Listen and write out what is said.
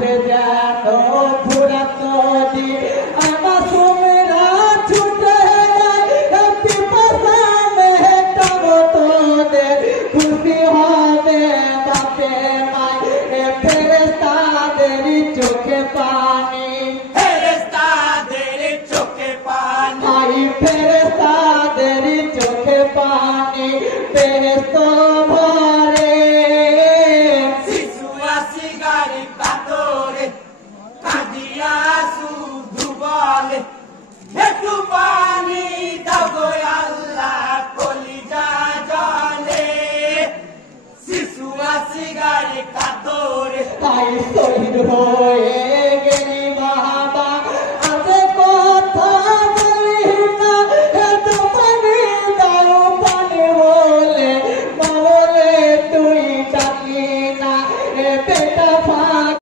আসে যেন ফুরাত নদী আর মাসুমেরা ছুটে যায় পিপাসা মেটাবো তোদের খুশি হবে বাপে মায় ফেরেশতাদের চোখে পা